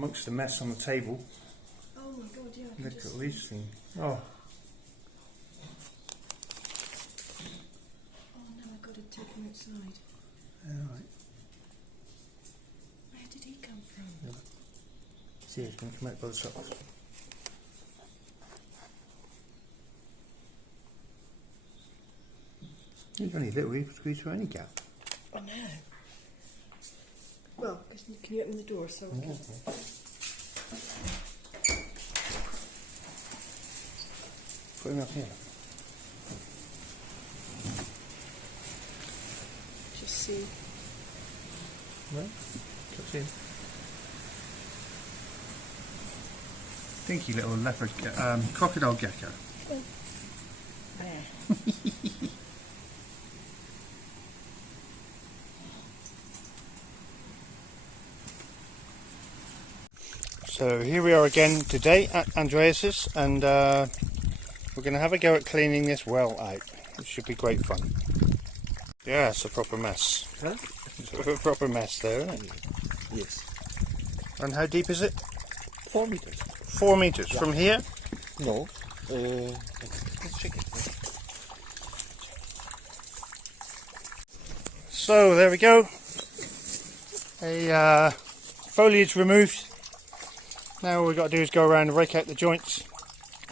amongst the mess on the table. Oh my god, yeah. Look at these things. Oh. Oh no, I've got to take him outside. Alright. Where did he come from? Yeah. See, it's going to come out by the socks. He's only little, he can squeeze through any gap. Oh no. Well, can you open the door so we can... Okay. Put him up here. Just see. Right, touch in. Dinky little leopard, crocodile gecko. Oh. There. So here we are again today at Andreas's, and we're going to have a go at cleaning this well out. It should be great fun. Yeah, it's a proper mess. Huh? It's a proper mess there, isn't it? Yes. And how deep is it? 4 meters. 4 meters. Yeah. From here? No. Let's check it. So there we go. A foliage removed. Now all we've got to do is go around and rake out the joints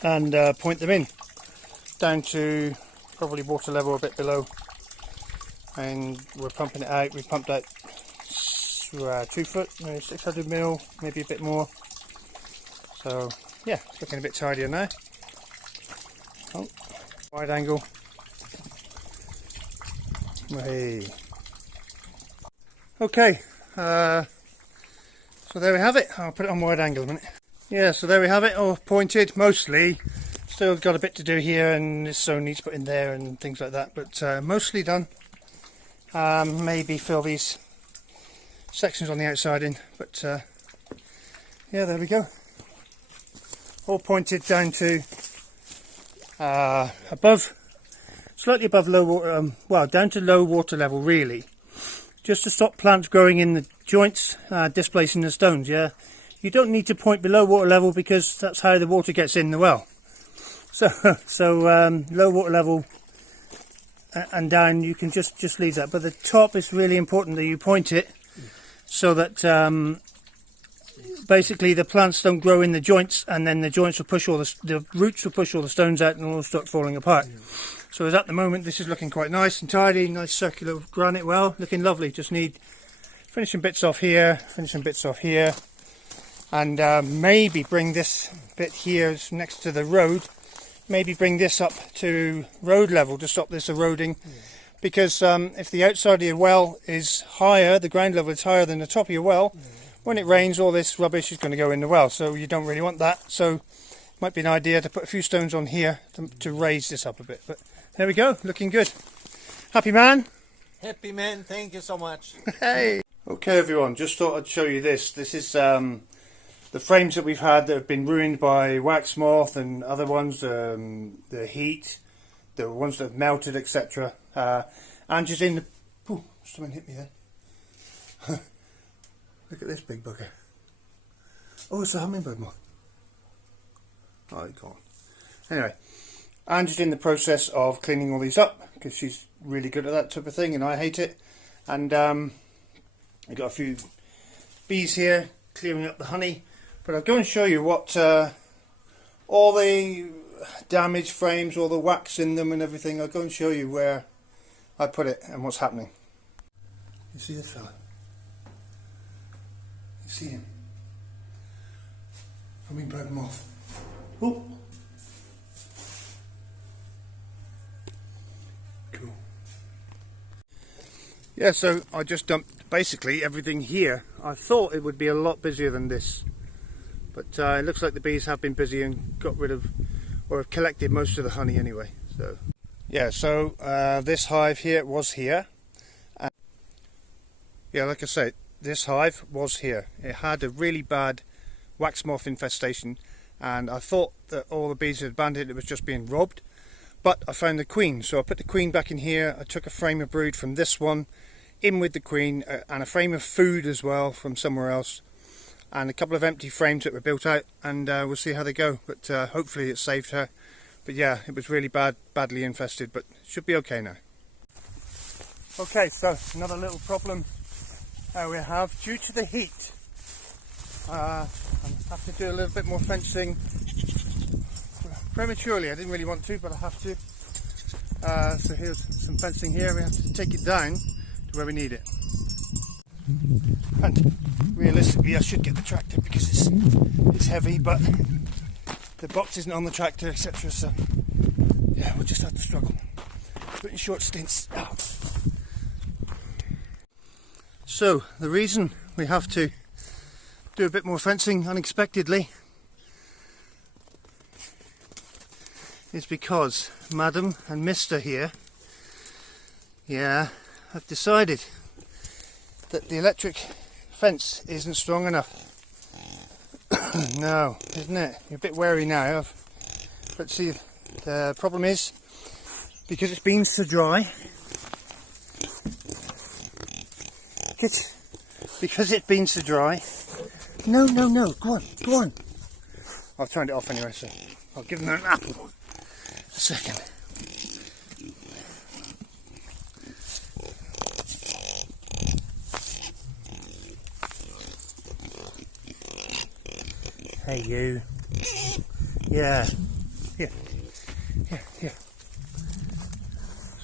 and point them in down to probably water level a bit below, and we're pumping it out. We pumped out 2 foot, 600 mil, maybe a bit more. So yeah, it's looking a bit tidier now. Oh, wide angle. Hey. Okay. So there we have it. I'll put it on wide angle a minute. Yeah, so there we have it, all pointed mostly. Still got a bit to do here, and this so needs to put in there and things like that, but mostly done. Maybe fill these sections on the outside in, but yeah, there we go. All pointed down to above, slightly above low water, well, down to low water level really. Just to stop plants growing in the joints, displacing the stones, yeah. You don't need to point below water level because that's how the water gets in the well. So low water level and down, you can just leave that. But the top is really important that you point it so that basically the plants don't grow in the joints, and then the joints will push all the roots will push all the stones out and all start falling apart. Yeah. So as at the moment, this is looking quite nice and tidy, nice circular granite well, looking lovely. Just need finishing bits off here, finishing bits off here, and maybe bring this bit here next to the road, maybe bring this up to road level to stop this eroding. Yeah. Because if the outside of your well is higher, the ground level is higher than the top of your well, yeah, when it rains, all this rubbish is going to go in the well, so you don't really want that. So it might be an idea to put a few stones on here to raise this up a bit. But there we go, looking good. Happy man? Happy man, thank you so much. Hey! Okay everyone, just thought I'd show you this. This is the frames that we've had that have been ruined by wax moth and other ones, the heat, the ones that have melted, etc. And just in the... Oh, someone hit me there. Look at this big bugger. Oh, it's a hummingbird moth. Oh, it's gone. Anyway, Angie's in the process of cleaning all these up because she's really good at that type of thing and I hate it. And I got a few bees here clearing up the honey. But I'll go and show you what all the damaged frames, all the wax in them and everything. I'll go and show you where I put it and what's happening. You see this fella? You see him? Hummingbird moth. Oh! Cool. Yeah, so I just dumped basically everything here. I thought it would be a lot busier than this. But it looks like the bees have been busy and got rid of, or have collected most of the honey anyway. So yeah, so this hive here was here. And yeah, like I said, this hive was here. It had a really bad wax moth infestation, and I thought that all the bees had abandoned it, was just being robbed. But I found the queen, so I put the queen back in here. I took a frame of brood from this one in with the queen, and a frame of food as well from somewhere else. and a couple of empty frames that were built out, and we'll see how they go. But hopefully it saved her. But yeah, it was really badly infested, but should be okay now. Okay, so another little problem we have due to the heat. I have to do a little bit more fencing prematurely. I didn't really want to, but I have to. So here's some fencing here. We have to take it down to where we need it. And realistically, I should get the tractor because it's heavy, but the box isn't on the tractor, etc. So yeah, we'll just have to struggle. Put in short stints. Oh. So the reason we have to do a bit more fencing unexpectedly is because Madam and Mr. here, yeah, have decided that the electric fence isn't strong enough. No, isn't it? You're a bit wary now. Let's see. The problem is because it's been so dry. Because it's been so dry. No, go on. I've turned it off anyway, so I'll give them an apple. A second. Hey you. Yeah. Here. It's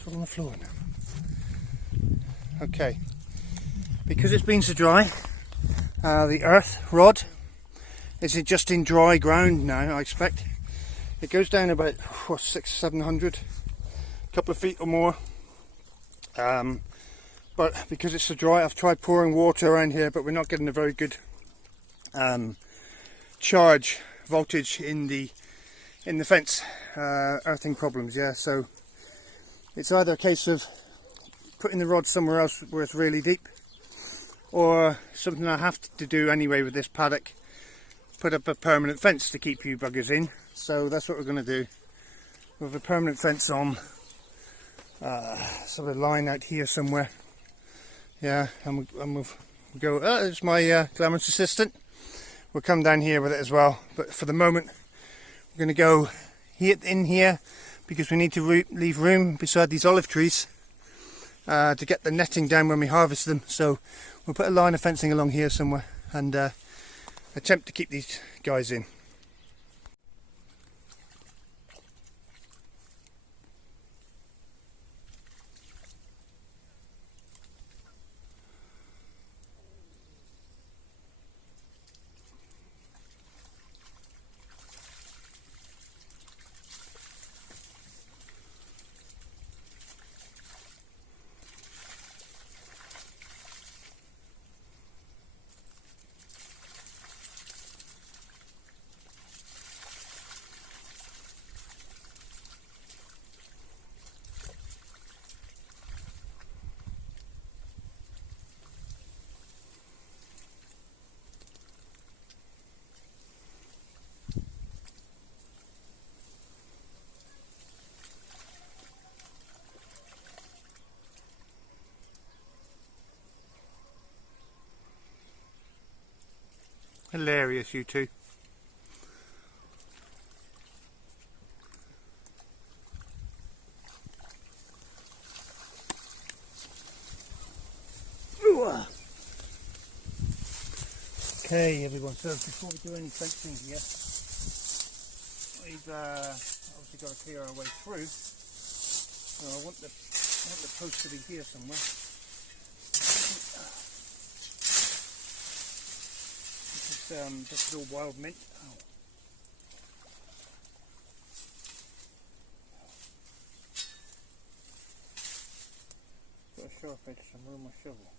all on the floor now. Okay. Because it's been so dry, the earth rod is just in dry ground now, I expect. It goes down about 600-700, a couple of feet or more. But because it's so dry, I've tried pouring water around here, but we're not getting a very good charge voltage in the fence. Earthing problems, yeah. So it's either a case of putting the rod somewhere else where it's really deep, or something I have to do anyway with this paddock, put up a permanent fence to keep you buggers in. So that's what we're going to do. With a permanent fence on, sort of line out here somewhere. Yeah, and we'll go. There's my glamorous assistant. We'll come down here with it as well. But for the moment, we're going to go in here because we need to leave room beside these olive trees to get the netting down when we harvest them. So we'll put a line of fencing along here somewhere and attempt to keep these guys in. Hilarious, you two. Okay, everyone. So before we do any fencing here, we've obviously got to clear our way through. So I want the post to be here somewhere. This is all wild mint. Oh. Got a sharp edge somewhere on my shovel.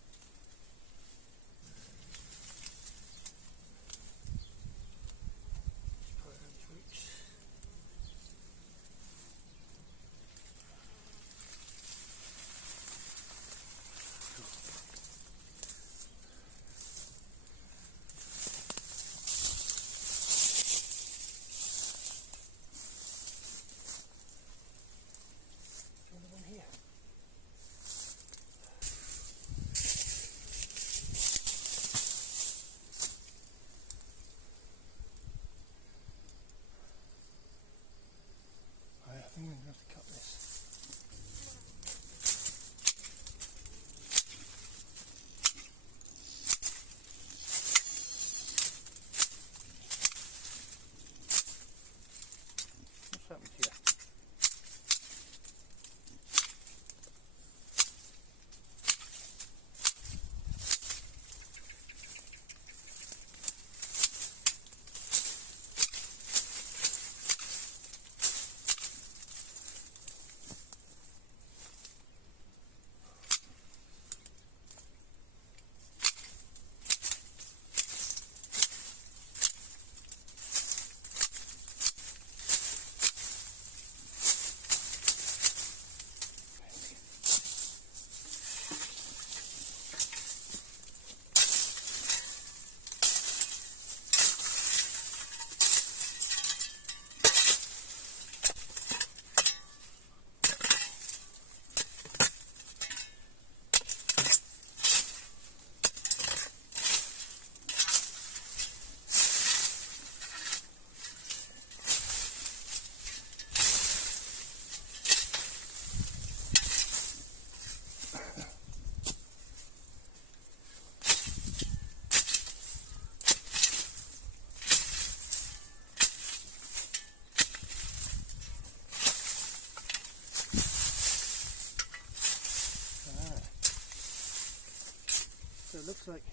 it looks like.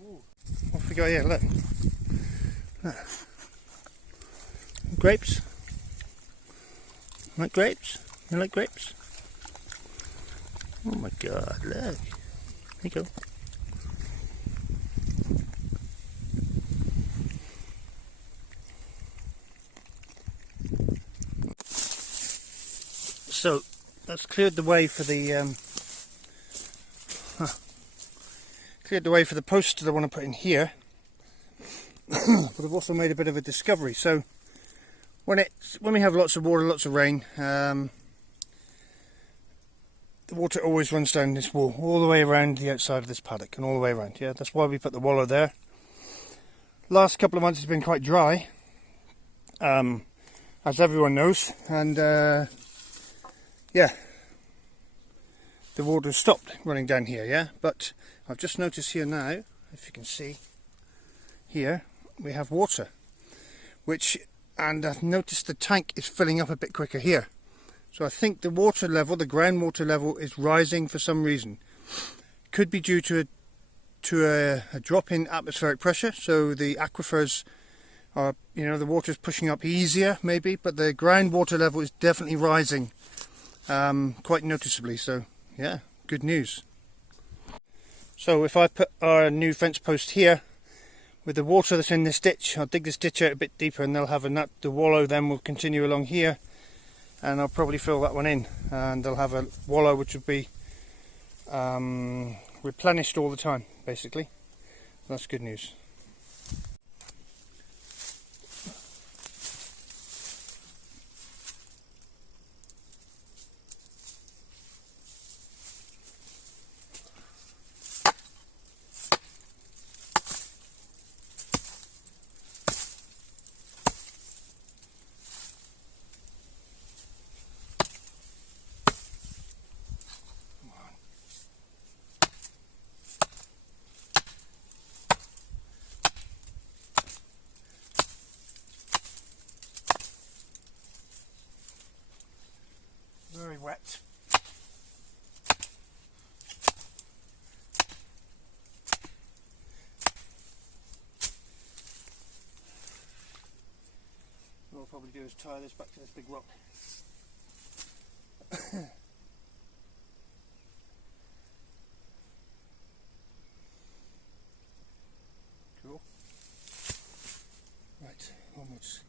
Oh. What we got here? Look. Grapes. Like grapes? You like grapes? Oh my god, look. There you go. So that's cleared the way for the post that I want to put in here. But I've also made a bit of a discovery. So when we have lots of water, lots of rain, the water always runs down this wall all the way around the outside of this paddock and all the way around. Yeah, that's why we put the wallow there. Last couple of months it's been quite dry, as everyone knows, and yeah, the water stopped running down here. Yeah, but I've just noticed here now, if you can see here, we have water, and I've noticed the tank is filling up a bit quicker here. So I think the water level, the groundwater level, is rising for some reason. Could be due to a drop in atmospheric pressure, so the aquifers are, the water's pushing up easier maybe, but the groundwater level is definitely rising quite noticeably. So yeah, good news. So if I put our new fence post here, with the water that's in this ditch, I'll dig this ditch out a bit deeper, and they'll have the wallow then will continue along here, and I'll probably fill that one in, and they'll have a wallow which will be replenished all the time, basically. That's good news. Very wet. What I'll probably do is tie this back to this big rock. Cool. Right, onwards.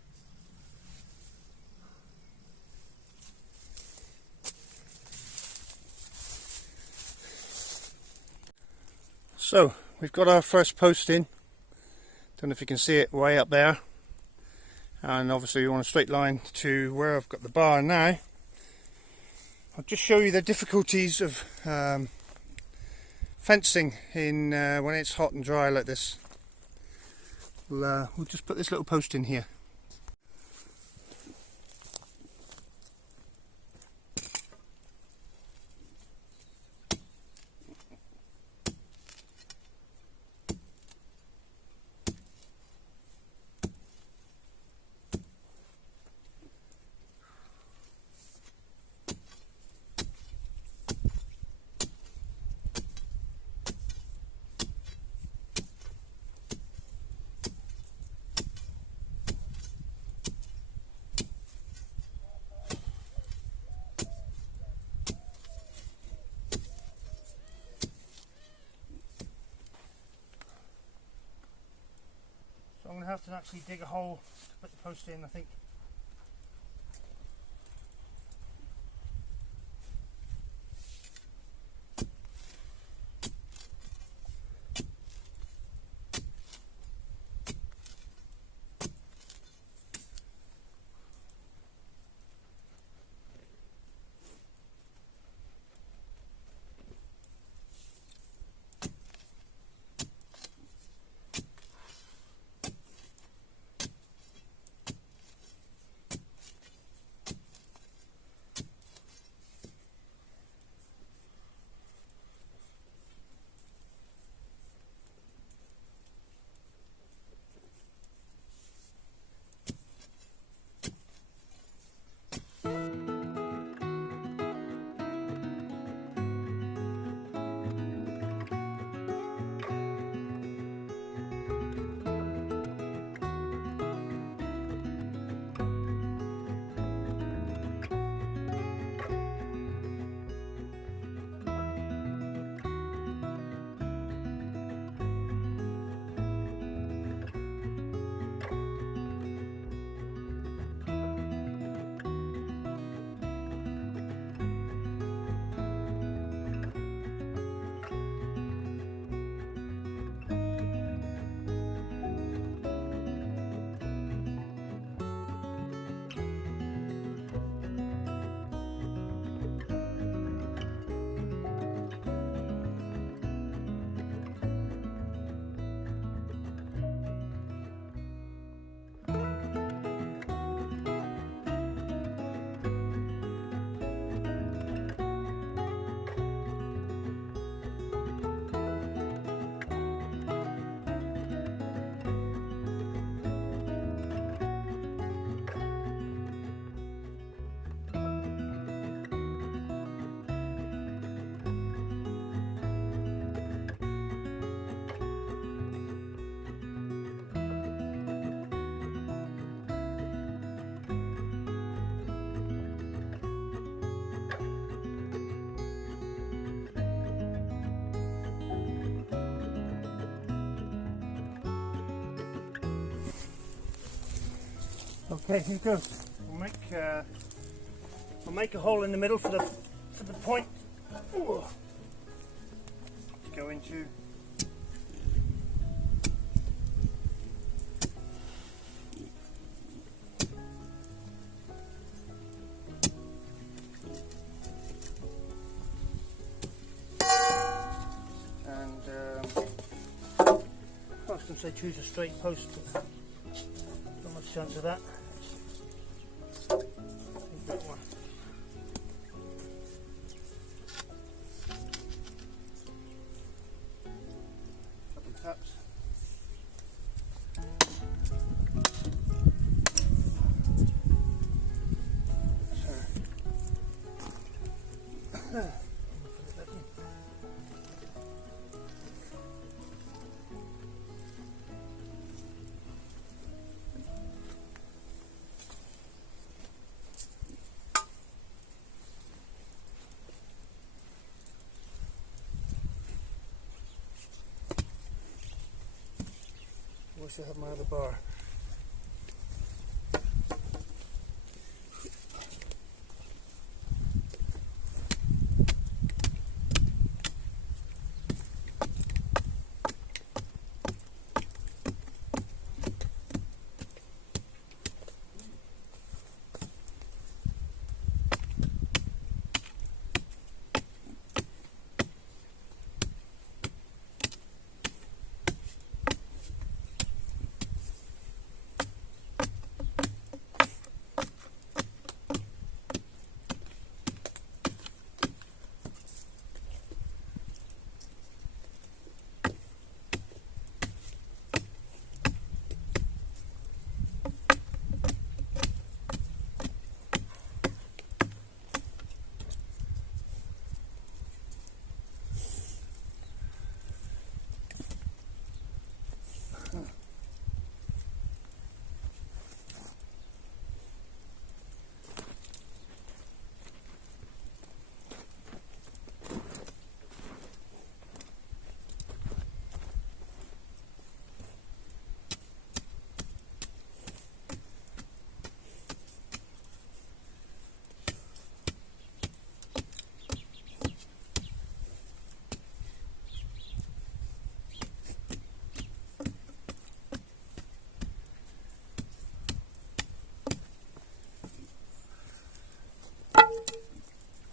So we've got our first post in. Don't know if you can see it way up there. And obviously we want a straight line to where I've got the bar now. I'll just show you the difficulties of fencing in when it's hot and dry like this. We'll just put this little post in here. So I'm going to have to actually dig a hole to put the post in, I think. Okay, here goes. We'll make a hole in the middle for the point. Ooh. To go into. And I was going to say choose a straight post, but not much chance of that. That one. Couple of taps. I wish I had my other bar.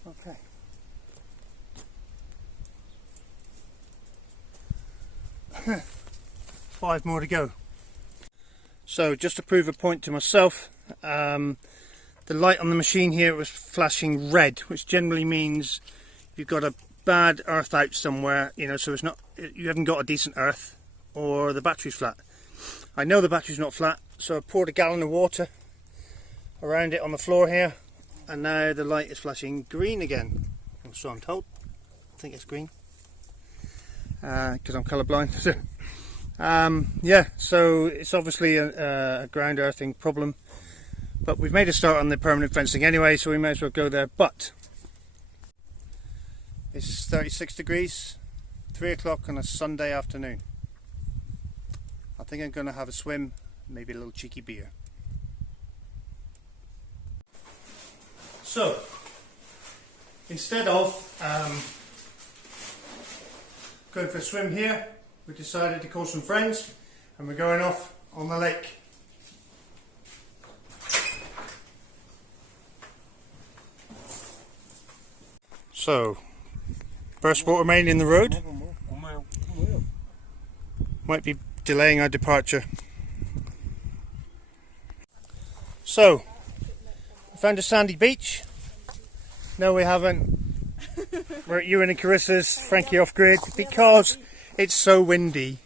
Okay. Five more to go. So just to prove a point to myself, the light on the machine here was flashing red, which generally means you've got a bad earth out somewhere, you know, so it's not, you haven't got a decent earth, or the battery's flat. I know the battery's not flat, so I poured a gallon of water around it on the floor here, and now the light is flashing green again, so I'm told. I think it's green because I'm colourblind. Yeah, so it's obviously a ground earthing problem, but we've made a start on the permanent fencing anyway, so we may as well go there. But it's 36 degrees, 3 o'clock on a Sunday afternoon. I think I'm going to have a swim, maybe a little cheeky beer. So, instead of going for a swim here, we decided to call some friends and we're going off on the lake. So, burst water main in the road. Might be delaying our departure. So, we found a sandy beach. No, we haven't. We're at Ewan and Carissa's, Frankie off grid, because it's so windy.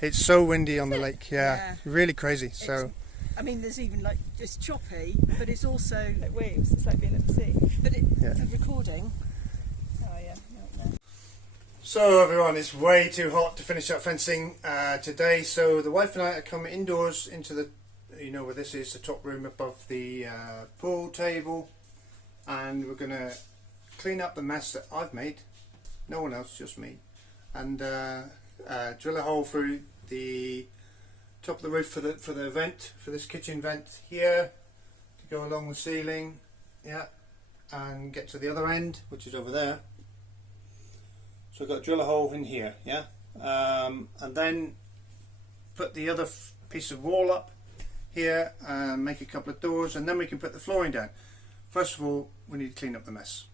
It's so windy on the lake, yeah. Really crazy. So, I mean, there's even like, it's choppy, but it's also like waves. It's like being at the sea. But for recording. Oh yeah. No. So everyone, it's way too hot to finish up fencing today. So the wife and I are coming indoors into the, you know where this is, the top room above the pool table, and we're gonna clean up the mess that I've made. No one else, just me, and drill a hole through the top of the roof for the vent, for this kitchen vent here to go along the ceiling, yeah, and get to the other end, which is over there. So I've got to drill a hole in here, yeah, and then put the other piece of wall up here and make a couple of doors, and then we can put the flooring down. First of all, we need to clean up the mess.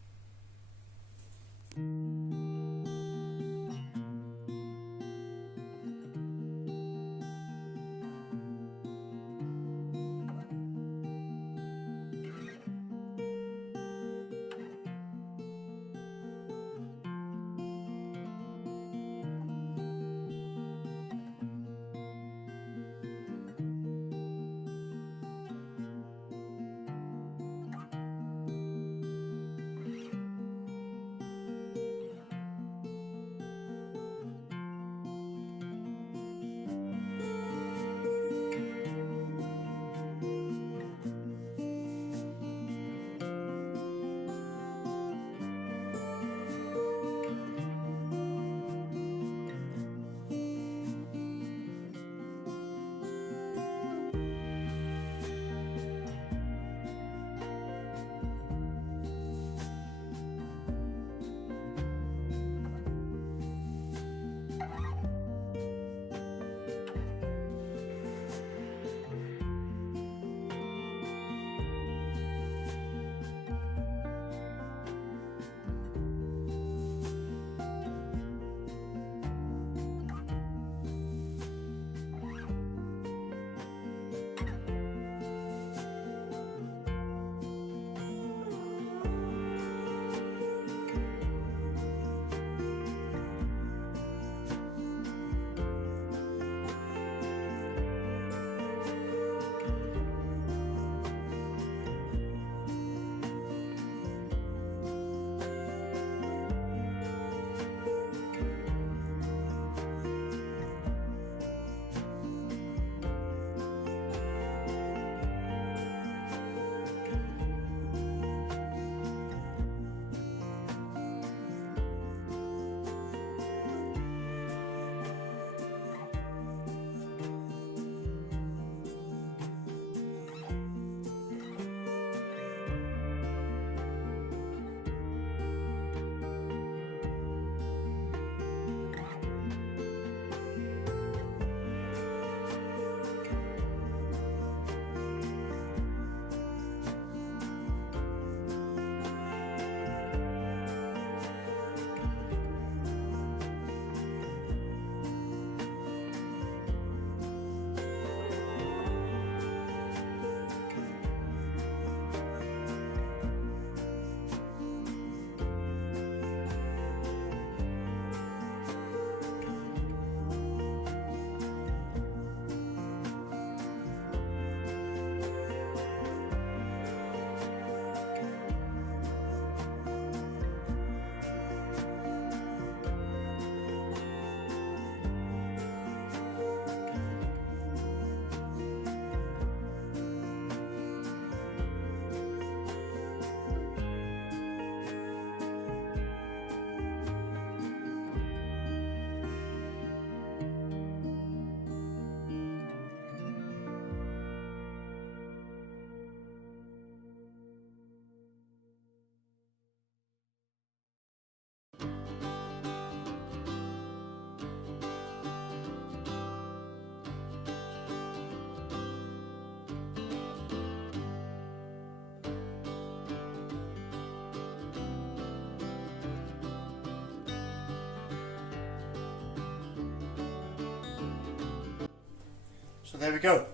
So there we go,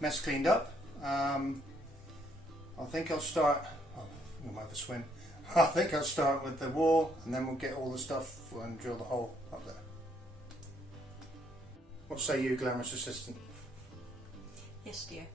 mess cleaned up. I think I'll start, oh, we might have a swim. I think I'll start with the wall and then we'll get all the stuff and drill the hole up there. What say you, glamorous assistant? Yes, dear.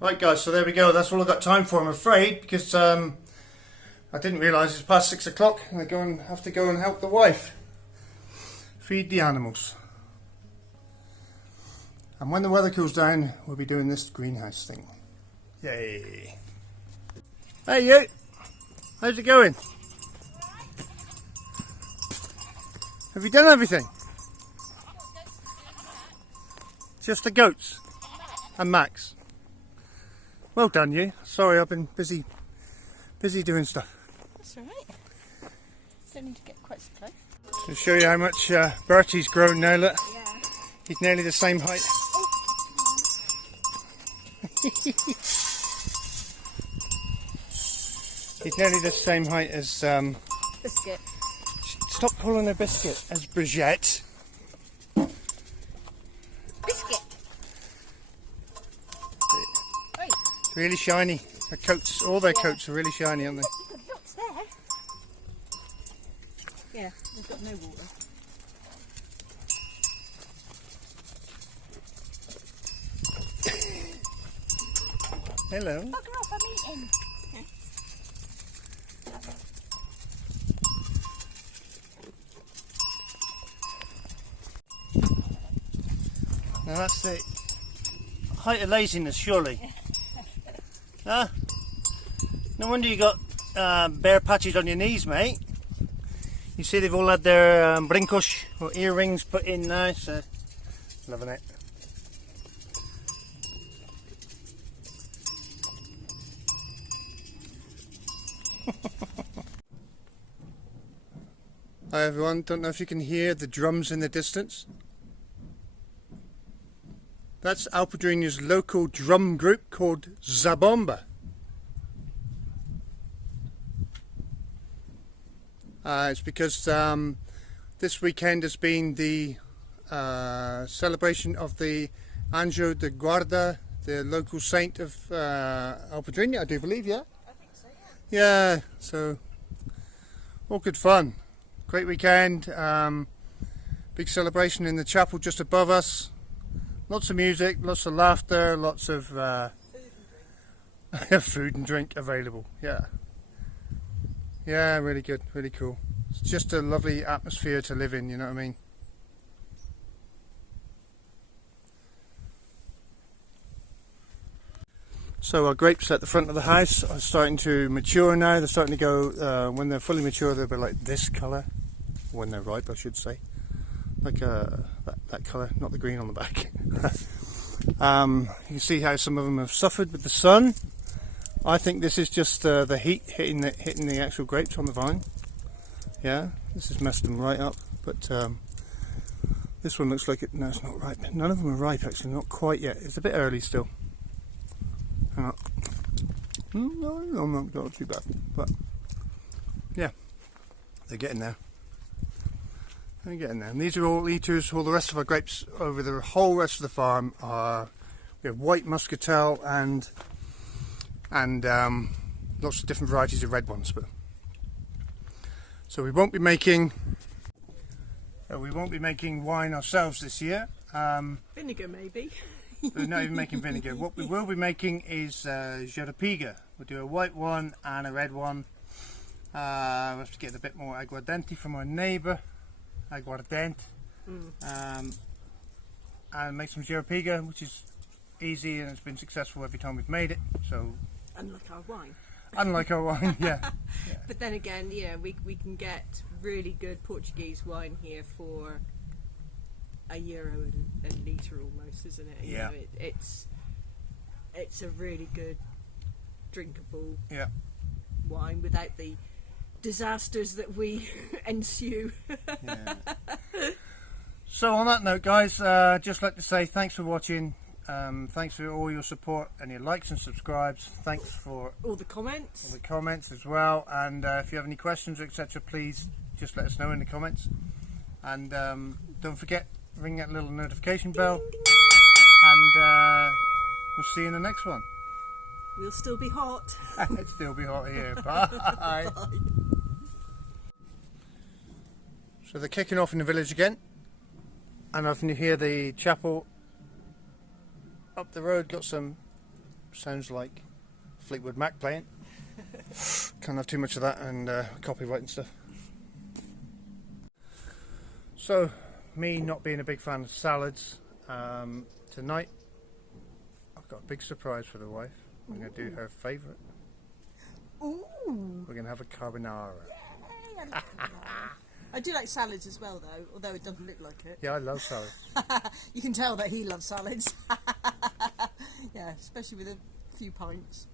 Right guys, so there we go. That's all I've got time for, I'm afraid, because I didn't realise it's past 6 o'clock and I have to go and help the wife feed the animals. And when the weather cools down, we'll be doing this greenhouse thing. Yay! Hey you! How's it going? Have you done everything? Just the goats and Max. Well done you. Sorry, I've been busy doing stuff. That's alright. Don't need to get quite so close. To show you how much Bertie's grown now, look. Yeah. He's nearly the same height. He's nearly the same height as Biscuit. stop calling her Biscuit, as Brigitte. Biscuit. It's really shiny. Her coats, all their coats are really shiny, aren't they? You've got lots there. Yeah, they've got no water. Hello. Bugger off, I'm eating. Now that's the height of laziness, surely. Huh? No wonder you got bare patches on your knees, mate. You see they've all had their brincos or earrings put in now, so loving it. Hi everyone, don't know if you can hear the drums in the distance. That's Alpedrina's local drum group called Zabomba. It's because this weekend has been the celebration of the Anjo de Guarda, the local saint of Alpedrina, I do believe, yeah? I think so, Yeah, so all good fun. Great weekend, big celebration in the chapel just above us. Lots of music, lots of laughter, lots of food and drink available. Yeah, yeah, really good, really cool. It's just a lovely atmosphere to live in, you know what I mean? So our grapes at the front of the house are starting to mature now. They're starting to go, when they're fully mature, they'll be like this colour. When they're ripe, I should say. Like that colour, not the green on the back. You can see how some of them have suffered with the sun. I think this is just the heat hitting the actual grapes on the vine. Yeah, this has messed them right up. But this one looks like it. No, it's not ripe. None of them are ripe actually, not quite yet. It's a bit early still. Hang on. No, not too bad. But yeah, they're getting there. They're getting there. And these are all eaters. All the rest of our grapes over the whole rest of the farm are. We have white muscatel and lots of different varieties of red ones. But so we won't be making wine ourselves this year. Vinegar maybe. We're not even making vinegar. What we will be making is jarapiga. We'll do a white one and a red one. We'll have to get a bit more aguardente from our neighbour. Aguardente. And make some jarapiga, which is easy and it's been successful every time we've made it. So Unlike our wine. unlike our wine, yeah. But then again, you know, we can get really good Portuguese wine here for €1 a litre almost, isn't it? You Yeah. know, it's a really good drinkable wine without the disasters that we ensue. Yeah. So on that note, guys, just like to say thanks for watching. Thanks for all your support and your likes and subscribes. Thanks for All the comments. all the comments as well. And if you have any questions, etc., please just let us know in the comments. And don't forget, ring that little notification bell. And we'll see you in the next one. We'll still be hot. It'll still be hot here. Bye. Bye. So they're kicking off in the village again. And I can hear the chapel up the road got some sounds like Fleetwood Mac playing. Can't have too much of that and copyright and stuff. So, me not being a big fan of salads, tonight I've got a big surprise for the wife. We're going to do her favourite. Ooh. We're going to have a carbonara. Yay, I do like salads as well, though, although it doesn't look like it. Yeah, I love salads. You can tell that he loves salads. Yeah, especially with a few pints.